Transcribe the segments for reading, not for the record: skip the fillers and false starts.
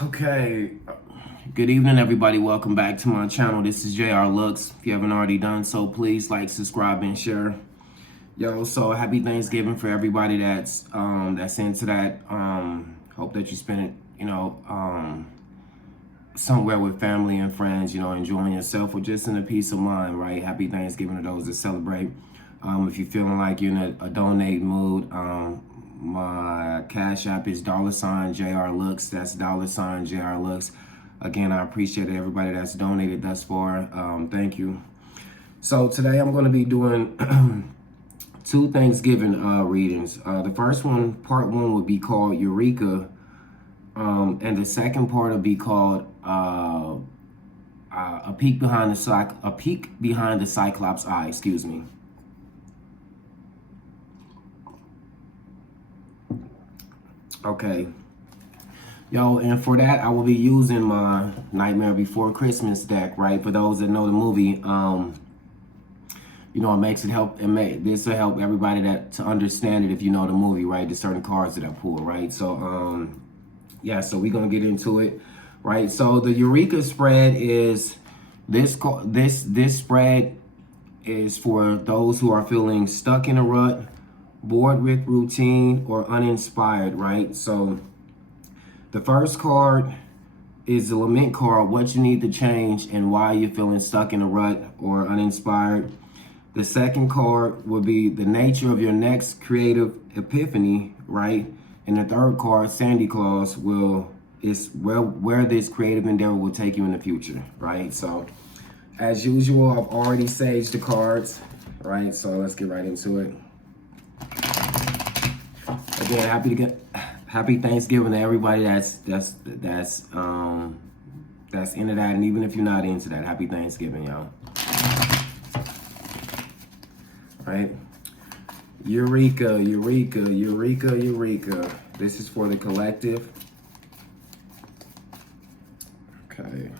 Okay, good evening, everybody. Welcome back to my channel. This is JR Looks. If you haven't already done so, please like, subscribe, and share. Yo, so happy Thanksgiving for everybody that's into that. Hope that you spend it, somewhere with family and friends, enjoying yourself or just in a peace of mind, right? Happy Thanksgiving to those that celebrate. If you're feeling like you're in a donate mood, my Cash App is $JR Looks. That's $JR Looks. Again, I appreciate everybody that's donated thus far. Thank you. So today I'm going to be doing two Thanksgiving readings. The first one, part one, would be called Eureka. And the second part will be called a peek behind the Cyclops eye. Excuse me. Okay. Yo, and for that, I will be using my Nightmare Before Christmas deck, right? For those that know the movie, this will help everybody to understand it if you know the movie, right? The certain cards that I pull, right? So, so we're gonna get into it, right? So the Eureka spread is this spread is for those who are feeling stuck in a rut, bored with routine, or uninspired, right? So the first card is the lament card, what you need to change and why you're feeling stuck in a rut or uninspired. The second card will be the nature of your next creative epiphany, right? And the third card, Sandy Claus, is where this creative endeavor will take you in the future, right? So as usual, I've already saged the cards, right? So let's get right into it. Again, happy Thanksgiving to everybody that's into that, and even if you're not into that, happy Thanksgiving, y'all. Right? Eureka, Eureka, Eureka, Eureka. This is for the collective. Okay.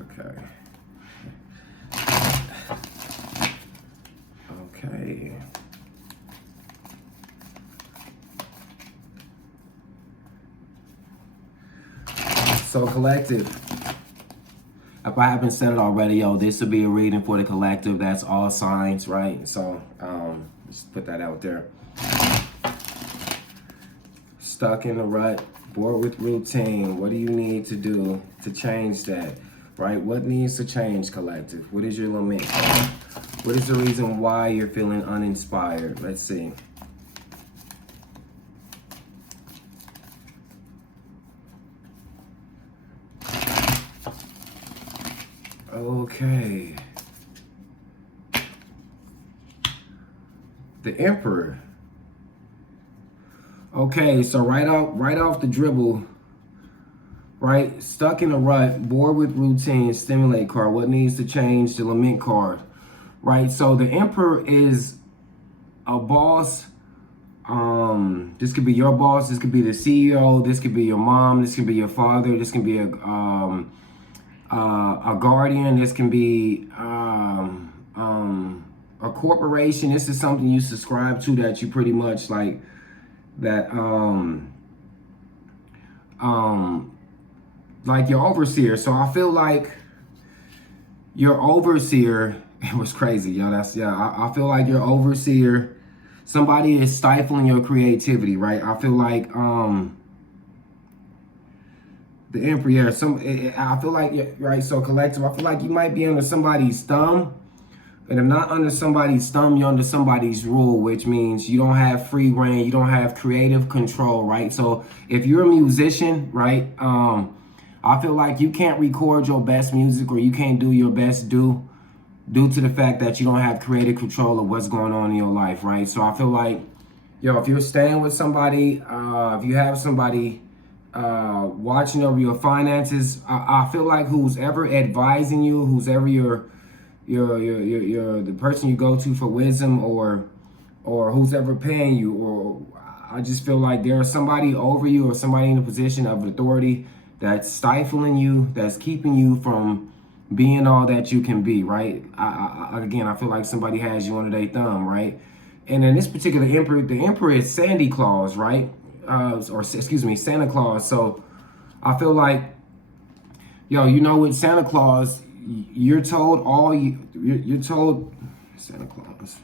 Okay. Okay. So collective, if I haven't said it already, yo, this will be a reading for the collective. That's all signs, right? So just put that out there. Stuck in a rut, bored with routine. What do you need to do to change that, right? What needs to change, collective? What is your lament? What is the reason why you're feeling uninspired? Let's see. Okay. The Emperor. Okay, so right off the dribble, right? Stuck in a rut, bored with routine, stimulate card. What needs to change? The lament card. Right, so the Emperor is a boss. This could be your boss. This could be the CEO. This could be your mom. This could be your father. This can be a guardian. This can be a corporation. This is something you subscribe to that you pretty much like. Like your overseer. So I feel like your overseer. It was crazy, yo. I feel like your overseer, somebody is stifling your creativity, right? I feel like the Emperor, I feel like, right, so collective, I feel like you might be under somebody's thumb. And if not under somebody's thumb, you're under somebody's rule, which means you don't have free reign, you don't have creative control, right? So if you're a musician, right, I feel like you can't record your best music or you can't do your best due to the fact that you don't have creative control of what's going on in your life, right? So I feel like, yo, if you're staying with somebody, if you have somebody watching over your finances, I feel like who's ever advising you, who's ever you're the person you go to for wisdom, or who's ever paying you, or I just feel like there's somebody over you or somebody in a position of authority that's stifling you, that's keeping you from being all that you can be, right? Again, I feel like somebody has you under their thumb, right? And in this particular emperor, the emperor is Sandy Claus, right? Or excuse me, Santa Claus. So I feel like, yo, you know, with Santa Claus, you're told you're told Santa Claus.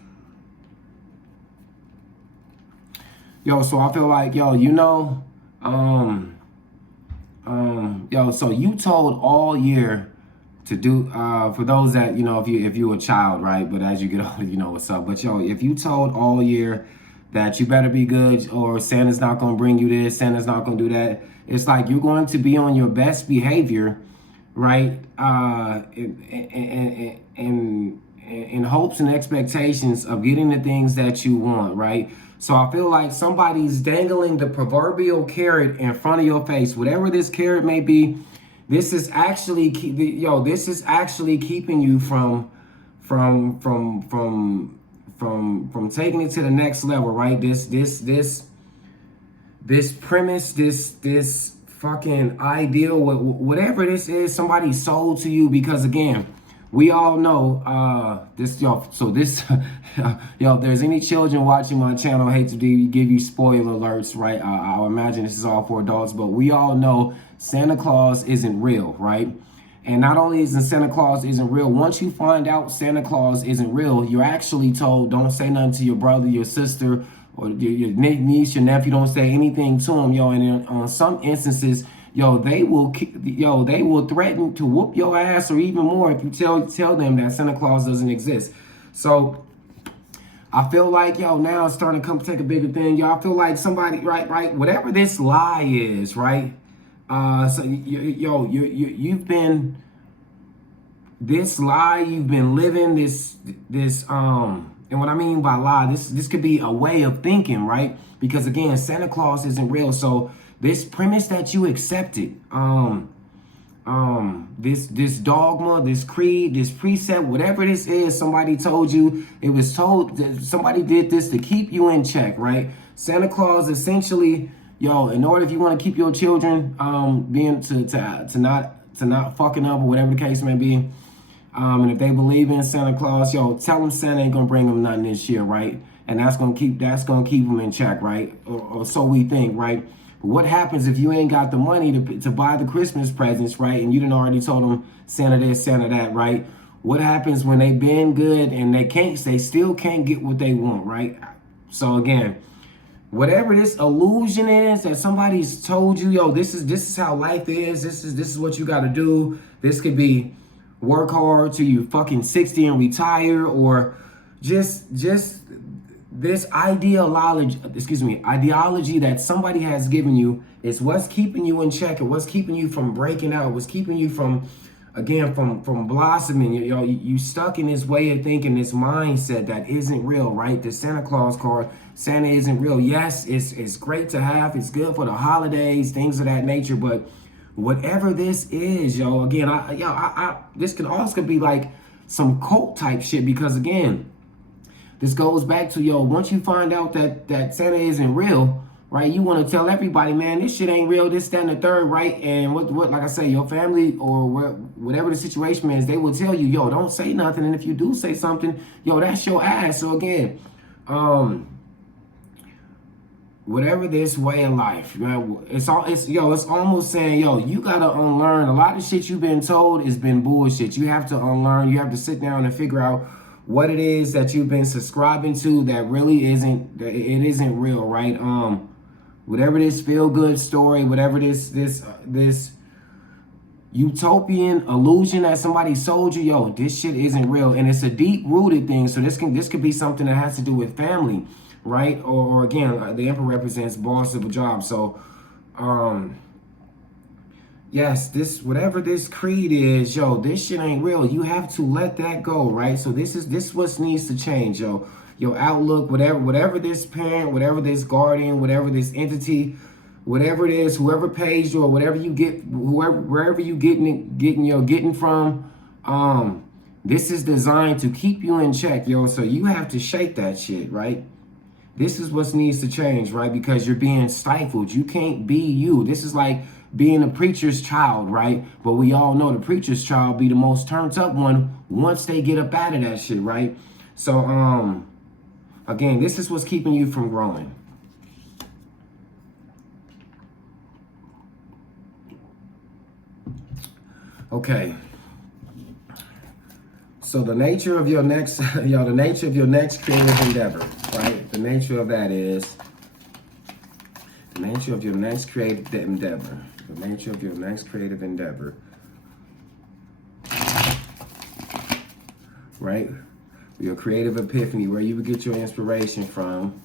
Yo, so I feel like, yo, you know, yo, so you told all year to do, for those that, you know, if you're a child, right? But as you get older, you know what's up. But yo, if you told all year that you better be good, or Santa's not going to bring you this, Santa's not going to do that, it's like you're going to be on your best behavior, right? In hopes and expectations of getting the things that you want, right? So I feel like somebody's dangling the proverbial carrot in front of your face, whatever this carrot may be. This is actually, this is actually keeping you from taking it to the next level, right? This premise, this fucking ideal, whatever this is, somebody sold to you, because again, we all know this, yo. So this, yo, if there's any children watching my channel, I hate to give you spoiler alerts, right? I imagine this is all for adults, but we all know Santa Claus isn't real, right? And not only is Santa Claus isn't real, once you find out Santa Claus isn't real, you're actually told, don't say nothing to your brother, your sister, or your niece, your nephew. Don't say anything to them, yo. And on some instances, yo, they will threaten to whoop your ass, or even more, if you tell them that Santa Claus doesn't exist. So I feel like, yo, now it's starting to come take a bigger thing. Yo, I feel like somebody, right, whatever this lie is, right? So you've been, this lie you've been living, this and what I mean by lie, this could be a way of thinking, right? Because again, Santa Claus isn't real. So this premise that you accepted, this dogma, this creed, this precept, whatever this is, somebody told you, it was told that somebody did this to keep you in check, right? Santa Claus essentially, yo, in order, if you want to keep your children being to not fucking up, or whatever the case may be, and if they believe in Santa Claus, yo, tell them Santa ain't gonna bring them nothing this year, right? And that's gonna keep them in check, right? Or so we think, right? But what happens if you ain't got the money to buy the Christmas presents, right? And you done already told them Santa this, Santa that, right? What happens when they been good and they still can't get what they want, right? So again, whatever this illusion is that somebody's told you, yo, this is how life is. This is what you got to do. This could be work hard till you fucking 60 and retire, or just this ideology that somebody has given you is what's keeping you in check, and what's keeping you from breaking out, what's keeping you from blossoming. You stuck in this way of thinking, this mindset that isn't real, right? The Santa Claus card, Santa isn't real. Yes, it's great to have, it's good for the holidays, things of that nature, but whatever this is, yo, again, this could also be like some cult type shit, because again, this goes back to, yo, once you find out that Santa isn't real, right, you want to tell everybody, man, this shit ain't real, this, that, and the third, right? And what like I say, your family or whatever the situation is, they will tell you, yo, don't say nothing. And if you do say something, yo, that's your ass. So again, whatever this way of life, it's almost saying, yo, you gotta unlearn a lot of shit you've been told has been bullshit. You have to unlearn. You have to sit down and figure out what it is that you've been subscribing to that really isn't real, right? Whatever this feel good story, whatever this utopian illusion that somebody sold you, yo, this shit isn't real, and it's a deep rooted thing. So this could be something that has to do with family, right? Or again, the emperor represents boss of a job. So, yes, this, whatever this creed is, yo, this shit ain't real. You have to let that go, right? So this what needs to change, yo. Your outlook, whatever this parent, whatever this guardian, whatever this entity, whatever it is, whoever pays you, or whatever you get, wherever you getting from, this is designed to keep you in check, yo. So you have to shake that shit, right? This is what needs to change, right? Because you're being stifled. You can't be you. This is like being a preacher's child, right? But we all know the preacher's child be the most turned up one once they get up out of that shit, right? So, Again, this is what's keeping you from growing. Okay. So the nature of your next, the nature of your next creative endeavor, right? The nature of that is, the nature of your next creative endeavor. The nature of your next creative endeavor. Right? Your creative epiphany, where you would get your inspiration from.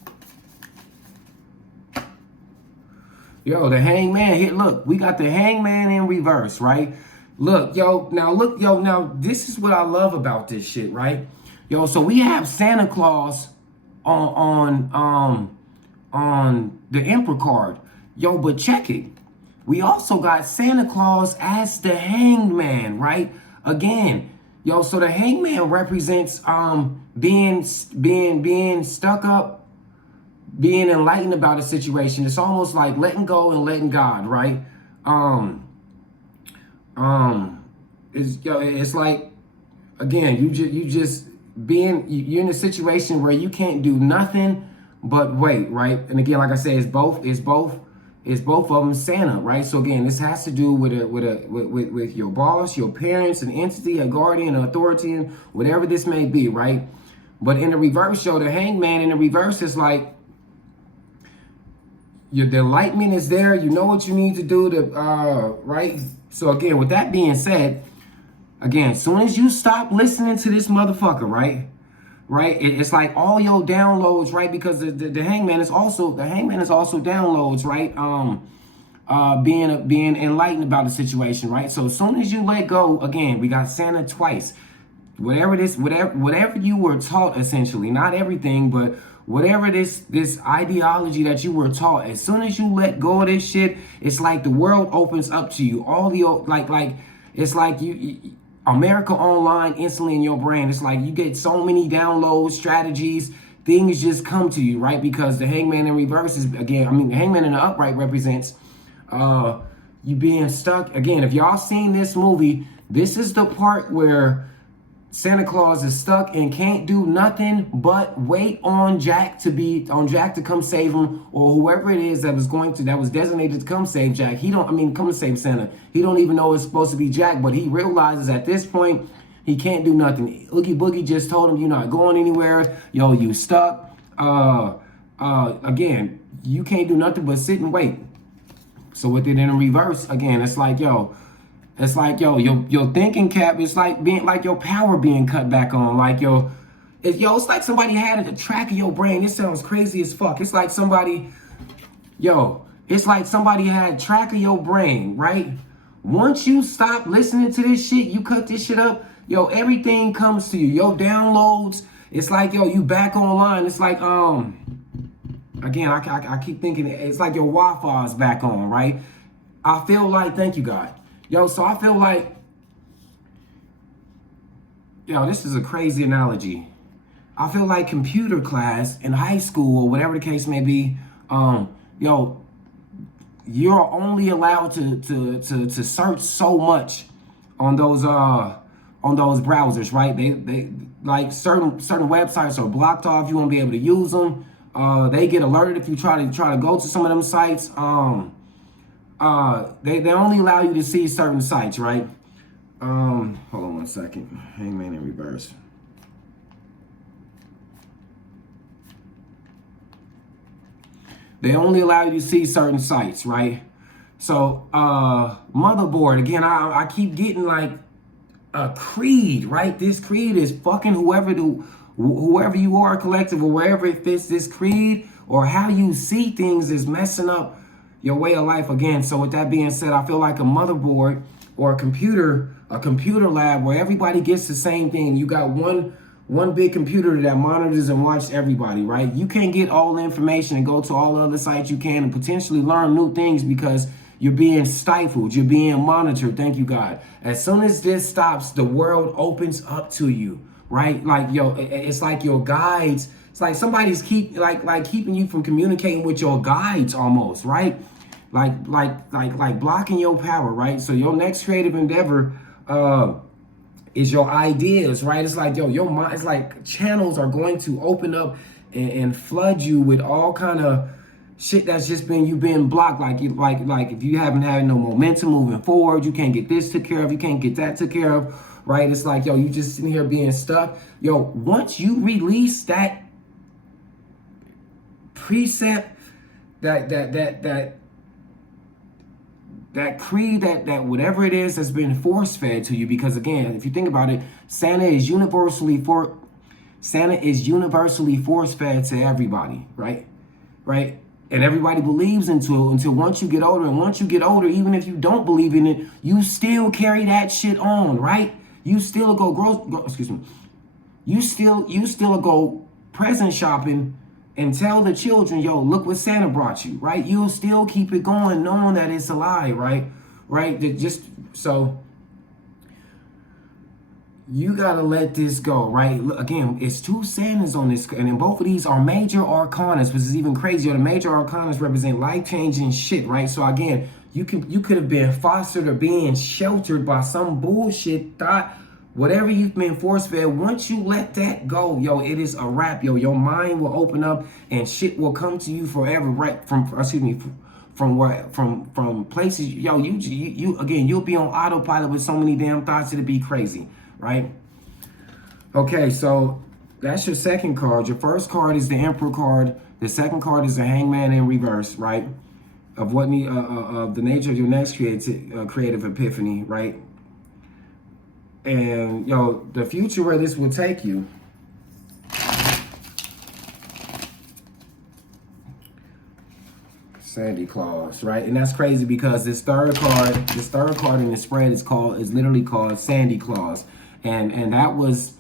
Yo, the Hangman hit. Look, we got the Hangman in reverse, right? Look, now this is what I love about this shit, right? Yo, so we have Santa Claus on the Emperor card. Yo, but check it. We also got Santa Claus as the Hangman, right? Again, yo, so the Hangman represents being stuck up, being enlightened about a situation. It's almost like letting go and letting God, right? It's like, again, you're in a situation where you can't do nothing but wait, right? And again, like I said, it's both of them Santa, right? So again, this has to do with your boss, your parents, an entity, a guardian, an authority, and whatever this may be, right? But in the reverse, show the Hangman in the reverse is like, the enlightenment is there. You know what you need to do to, right? So again, with that being said, again, as soon as you stop listening to this motherfucker, right? It's like all your downloads, right? Because the Hangman is also downloads, right? Being enlightened about the situation, right? So as soon as you let go, again, we got Santa twice. Whatever you were taught, essentially, not everything, but whatever this ideology that you were taught, as soon as you let go of this shit, it's like the world opens up to you. All the it's like you America Online instantly in your brain. It's like you get so many downloads, strategies, things just come to you, right? Because the Hangman in reverse is, again, the Hangman in the upright represents you being stuck. Again, if y'all seen this movie, this is the part where Santa Claus is stuck and can't do nothing but wait on Jack to come save him, or whoever it is that was designated to come save Jack. Come to save Santa. He don't even know it's supposed to be Jack, but he realizes at this point he can't do nothing. Oogie Boogie just told him, you're not going anywhere. Yo, you stuck. Again, you can't do nothing but sit and wait. So with it in reverse, again, it's like, your thinking cap is like your power being cut back on. It's like somebody had a track of your brain. This sounds crazy as fuck. It's like somebody had track of your brain, right? Once you stop listening to this shit, you cut this shit up, everything comes to you. Your downloads, it's like, you back online. It's like, again, I keep thinking it's like your Wi-Fi is back on, right? I feel like, thank you, God. So I feel like, this is a crazy analogy. I feel like computer class in high school or whatever the case may be, you're only allowed to search so much on those browsers, right? They like certain websites are blocked off. You won't be able to use them. They get alerted if you try to go to some of them sites. They only allow you to see certain sites, right? Hold on one second. Hangman in reverse. They only allow you to see certain sites, right? So, Motherboard, again, I keep getting like a creed, right? This creed is fucking whoever you are, collective, or wherever it fits. This creed or how you see things is messing up your way of life again. So with that being said, I feel like a motherboard or a computer lab where everybody gets the same thing. You got one big computer that monitors and watches everybody, right? You can't get all the information and go to all the other sites you can and potentially learn new things because you're being stifled, you're being monitored. Thank you, God. As soon as this stops, the world opens up to you, right? Like, it's like your guides. It's like somebody's keeping you from communicating with your guides almost, right? Like blocking your power, right? So your next creative endeavor is your ideas, right? It's like, your mind, it's like channels are going to open up and flood you with all kind of shit that's just been you been blocked. Like if you haven't had no momentum moving forward, you can't get this took care of, you can't get that took care of, right? It's like, yo, you just sitting here being stuck. Yo, once you release that precept, that creed, that whatever it is that's been force fed to you, because again, if you think about it, Santa is universally force fed to everybody, right? Right? And everybody believes into it until once you get older. And once you get older, even if you don't believe in it, you still carry that shit on, right? You still You still go present shopping and tell the children, yo, look what Santa brought you, right? You'll still keep it going knowing that it's a lie, right? Right? Just so you gotta let this go, right? Look, again, it's 2 Santas on this, and then both of these are major arcanas, which is even crazier. The major arcanas represent life-changing shit, right? So again, you could have been fostered or being sheltered by some bullshit thought, whatever you've been force-fed. Once you let that go, yo, it is a wrap, yo. Your mind will open up and shit will come to you forever, right? From places, yo, you again, you'll be on autopilot with so many damn thoughts, it'll be crazy. Right? Okay, so that's your second card. Your first card is the Emperor card. The second card is the Hangman in reverse, right? Of what of the nature of your next creative epiphany, right? And yo, the future where this will take you. Sandy Claus, right? And that's crazy because this third card in the spread is literally called Sandy Claus. And that was,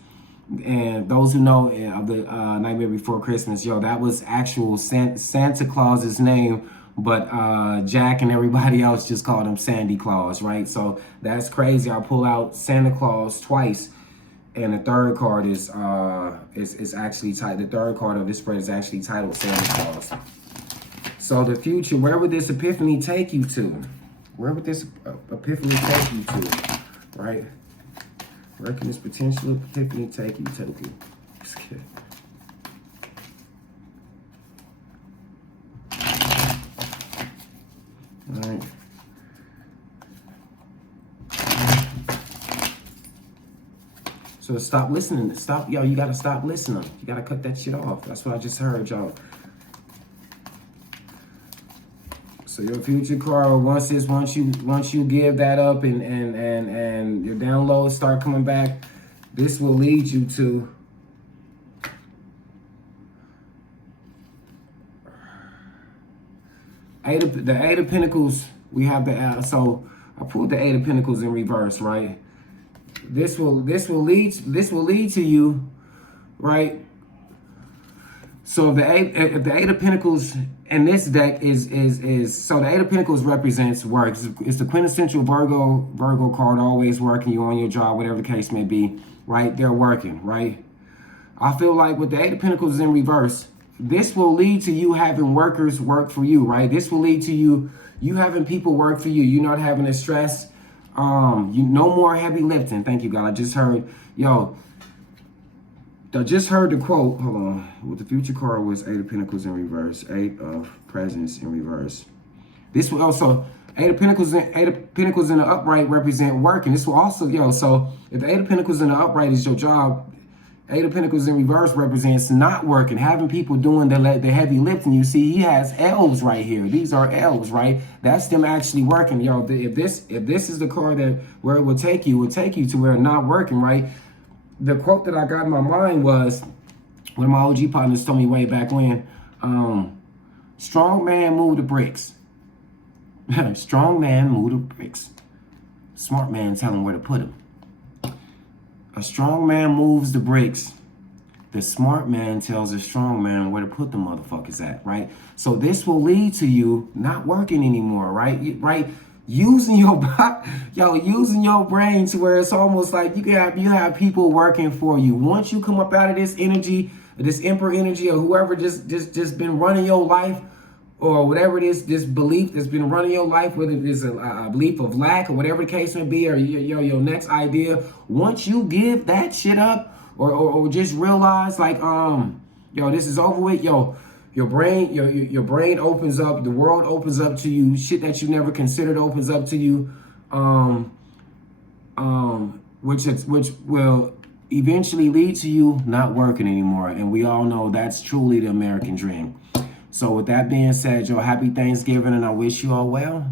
and those who know of the Nightmare Before Christmas, yo, that was actual Santa Claus's name, but Jack and everybody else just called him Sandy Claus, right? So that's crazy. I pull out Santa Claus twice, and the third card is actually titled. The third card of this spread is actually titled Santa Claus. So the future, where would this epiphany take you to? Where would this epiphany take you to, right? Where can this potential epiphany take you to? Just kidding. All right. So stop listening. Yo, you gotta stop listening. You gotta cut that shit off. That's what I just heard, y'all. So your future card, once you give that up and your downloads start coming back, this will lead you to the Eight of Pentacles. We have the so I pulled the Eight of Pentacles in reverse, right? This will lead to you, right? So the Eight of Pentacles in this deck is so the Eight of Pentacles represents work. It's the quintessential Virgo card, always working. You on your job, whatever the case may be, right? They're working, right? I feel like with the Eight of Pentacles in reverse, this will lead to you having workers work for you, right? This will lead to you having people work for you. You're not having to stress. No more heavy lifting. Thank you, God. I just heard, yo. I just heard the quote. Hold on. What the future card was: Eight of Pentacles in reverse, Eight of Presents in reverse. This will also Eight of Pentacles in the upright represent work, and this will also, yo. So if the Eight of Pentacles in the upright is your job, Eight of Pentacles in reverse represents not working, having people doing the heavy lifting. You see, he has L's right here. These are L's, right? That's them actually working, yo. If this is the card that where it will take you to where not working, right? The quote that I got in my mind was one of my OG partners told me way back when, strong man move the bricks. Strong man move the bricks. Smart man tell him where to put them. A strong man moves the bricks. The smart man tells a strong man where to put the motherfuckers at, right? So this will lead to you not working anymore, right? Right? Using your brain to where it's almost like you have people working for you. Once you come up out of this energy, this emperor energy, or whoever just been running your life, or whatever it is, this belief that's been running your life, whether it is a belief of lack or whatever the case may be, or your next idea, once you give that shit up, or just realize like Yo, this is over with. Yo, your brain opens up. The world opens up to you. Shit that you never considered opens up to you. Which will eventually lead to you not working anymore. And we all know that's truly the American dream. So with that being said, yo, happy Thanksgiving, and I wish you all well.